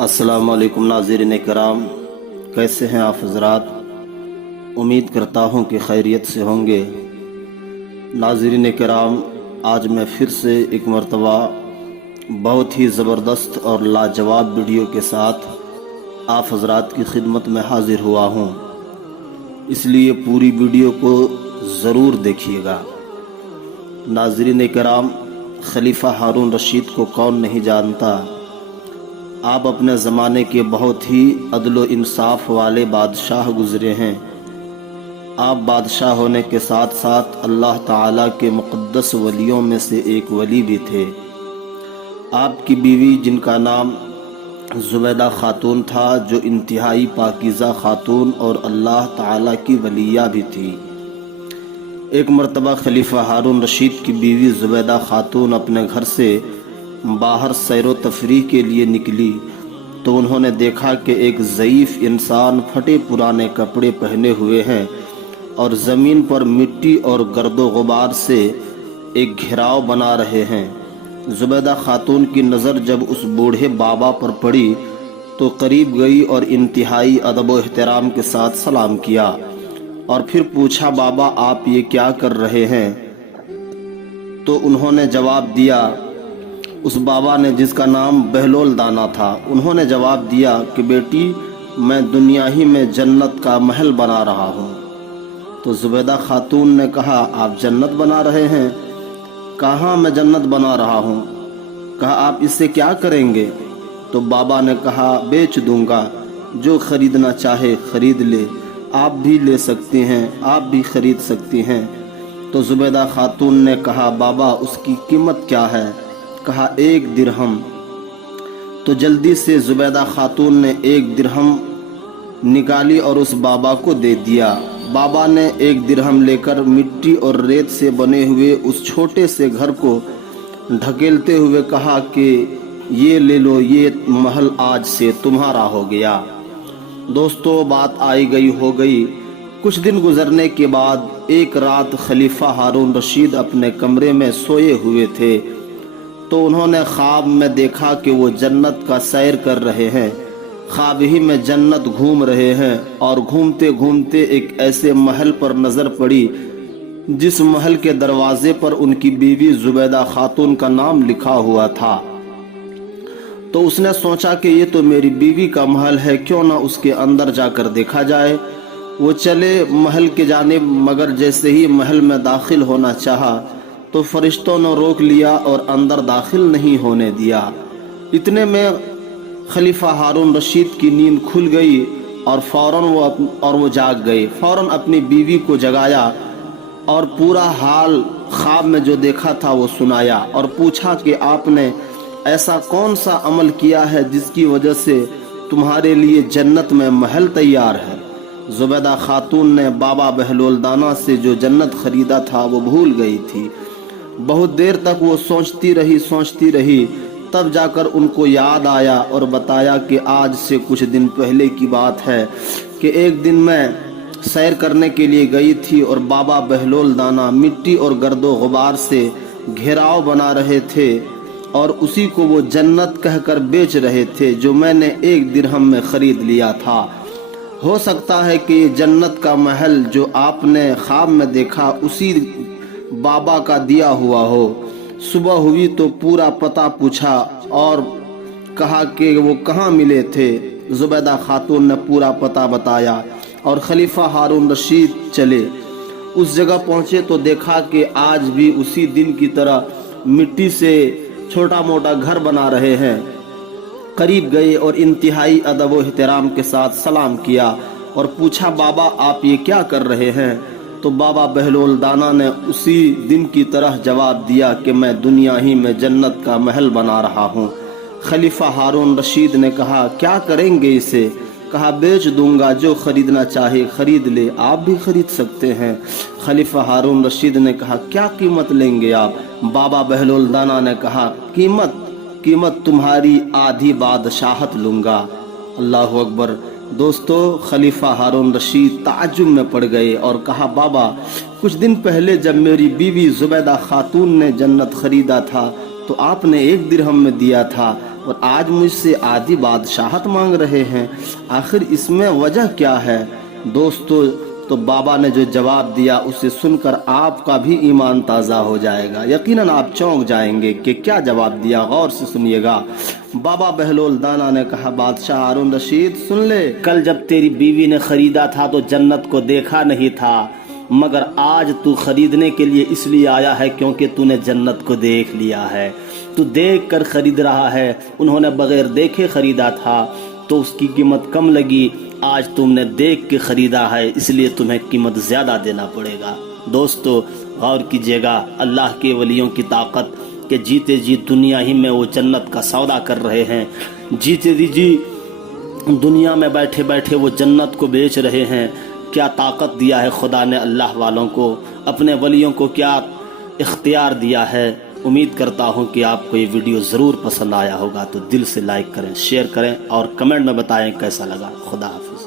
अस्सलाम वालेकुम नाज़रीन कराम, कैसे हैं आप हज़रात। उम्मीद करता हूं कि खैरियत से होंगे। नाज़रीन कराम, आज मैं फिर से एक मरतबा बहुत ही ज़बरदस्त और लाजवाब वीडियो के साथ आप हज़रात की खिदमत में हाज़िर हुआ हूं, इसलिए पूरी वीडियो को ज़रूर देखिएगा। नाज़रीन कराम, खलीफा हारून रशीद को कौन नहीं जानता। आप अपने ज़माने के बहुत ही अदलो इंसाफ वाले बादशाह गुज़रे हैं। आप बादशाह होने के साथ साथ अल्लाह ताला के मुक़द्दस वलियों में से एक वली भी थे। आपकी बीवी जिनका नाम ज़ुबैदा खातून था, जो इंतहाई पाकीज़ा खातून और अल्लाह ताला की वलिया भी थी। एक मरतबा खलीफा हारून रशीद की बीवी ज़ुबैदा खातून अपने घर से बाहर सैरो तफरीह के लिए निकली तो उन्होंने देखा कि एक ज़ईफ़ इंसान फटे पुराने कपड़े पहने हुए हैं और ज़मीन पर मिट्टी और गर्दो गुबार से एक घेराव बना रहे हैं। ज़ुबैदा खातून की नज़र जब उस बूढ़े बाबा पर पड़ी तो करीब गई और इंतहाई अदब व एहतराम के साथ सलाम किया और फिर पूछा, बाबा आप ये क्या कर रहे हैं। तो उन्होंने जवाब दिया, उस बाबा ने जिसका नाम बहलोल दाना था, उन्होंने जवाब दिया कि बेटी मैं दुनिया ही में जन्नत का महल बना रहा हूँ। तो ज़ुबैदा खातून ने कहा, आप जन्नत बना रहे हैं। कहाँ मैं जन्नत बना रहा हूँ। कहा, आप इससे क्या करेंगे। तो बाबा ने कहा, बेच दूंगा, जो खरीदना चाहे खरीद ले, आप भी ले सकती हैं, आप भी खरीद सकती हैं। तो ज़ुबैदा खातून ने कहा, बाबा उसकी कीमत क्या है। कहा, 1 दिरहम। तो जल्दी से ज़ुबैदा खातून ने 1 दिरहम निकाली और उस बाबा को दे दिया। बाबा ने 1 दिरहम लेकर मिट्टी और रेत से बने हुए उस छोटे से घर को ढकेलते हुए कहा कि ये ले लो, ये महल आज से तुम्हारा हो गया। दोस्तों, बात आई गई हो गई। कुछ दिन गुजरने के बाद एक रात खलीफा हारून रशीद अपने कमरे में सोए हुए थे तो उन्होंने ख्वाब में देखा कि वो जन्नत का सैर कर रहे हैं। ख्वाब ही में जन्नत घूम रहे हैं और घूमते घूमते एक ऐसे महल पर नज़र पड़ी जिस महल के दरवाजे पर उनकी बीवी ज़ुबैदा खातून का नाम लिखा हुआ था। तो उसने सोचा कि ये तो मेरी बीवी का महल है, क्यों ना उसके अंदर जाकर देखा जाए। वो चले महल के जानिब, मगर जैसे ही महल में दाखिल होना चाहा तो फरिश्तों ने रोक लिया और अंदर दाखिल नहीं होने दिया। इतने में खलीफा हारून रशीद की नींद खुल गई और फौरन वो जाग गए। फौरन अपनी बीवी को जगाया और पूरा हाल ख्वाब में जो देखा था वो सुनाया और पूछा कि आपने ऐसा कौन सा अमल किया है जिसकी वजह से तुम्हारे लिए जन्नत में महल तैयार है। ज़ुबैदा खातून ने बाबा बहलोल दाना से जो जन्नत खरीदा था वो भूल गई थी। बहुत देर तक वो सोचती रही, तब जाकर उनको याद आया और बताया कि आज से कुछ दिन पहले की बात है कि एक दिन मैं सैर करने के लिए गई थी और बाबा बहलोल दाना मिट्टी और गर्दो गुबार से घेराव बना रहे थे और उसी को वो जन्नत कहकर बेच रहे थे, जो मैंने 1 दिरहम में खरीद लिया था। हो सकता है कि जन्नत का महल जो आपने ख्वाब में देखा उसी बाबा का दिया हुआ हो। सुबह हुई तो पूरा पता पूछा और कहा कि वो कहाँ मिले थे। ज़ुबैदा खातून ने पूरा पता बताया और खलीफा हारून रशीद चले। उस जगह पहुँचे तो देखा कि आज भी उसी दिन की तरह मिट्टी से छोटा मोटा घर बना रहे हैं। करीब गए और इंतहाई अदब व एहतराम के साथ सलाम किया और पूछा, बाबा आप ये क्या कर रहे हैं। तो बाबा बहलोल दाना ने उसी दिन की तरह जवाब दिया कि मैं दुनिया ही में जन्नत का महल बना रहा हूँ। खलीफा हारून रशीद ने कहा, क्या करेंगे इसे। कहा, बेच दूंगा, जो खरीदना चाहे खरीद ले, आप भी खरीद सकते हैं। खलीफा हारून रशीद ने कहा, क्या कीमत लेंगे आप। बाबा बहलोल दाना ने कहा, कीमत तुम्हारी आधी बादशाहत लूंगा। अल्लाह अकबर। दोस्तों, खलीफा हारून रशीद ताज्जुब में पड़ गए और कहा, बाबा कुछ दिन पहले जब मेरी बीवी ज़ुबैदा खातून ने जन्नत खरीदा था तो आपने 1 दिरहम में दिया था, اور آج مجھ سے آدھی بادشاہت مانگ رہے ہیں، آخر اس میں وجہ کیا ہے؟ دوستو، تو بابا نے جو جواب دیا اسے سن کر آپ کا بھی ایمان تازہ ہو جائے گا، یقیناً آپ چونک جائیں گے کہ کیا جواب دیا، غور سے سنیے گا۔ بابا بہلول دانا نے کہا، بادشاہ ہارون رشید سن لے، کل جب تیری بیوی نے خریدا تھا تو جنت کو دیکھا نہیں تھا، مگر آج تو خریدنے کے لیے اس لیے آیا ہے کیونکہ تو نے جنت کو دیکھ لیا ہے، تو دیکھ کر خرید رہا ہے، انہوں نے بغیر دیکھے خریدا تھا تو اس کی قیمت کم لگی، آج تم نے دیکھ کے خریدا ہے اس لیے تمہیں قیمت زیادہ دینا پڑے گا۔ دوستو غور کیجیے گا، اللہ کے ولیوں کی طاقت کہ جیتے جی دنیا ہی میں وہ جنت کا سودا کر رہے ہیں، جیتے جی دنیا میں بیٹھے بیٹھے وہ جنت کو بیچ رہے ہیں۔ کیا طاقت دیا ہے خدا نے اللہ والوں کو، اپنے ولیوں کو کیا اختیار دیا ہے۔ امید کرتا ہوں کہ آپ کو یہ ویڈیو ضرور پسند آیا ہوگا، تو دل سے لائک کریں، شیئر کریں اور کمنٹ میں بتائیں کیسا لگا۔ خدا حافظ۔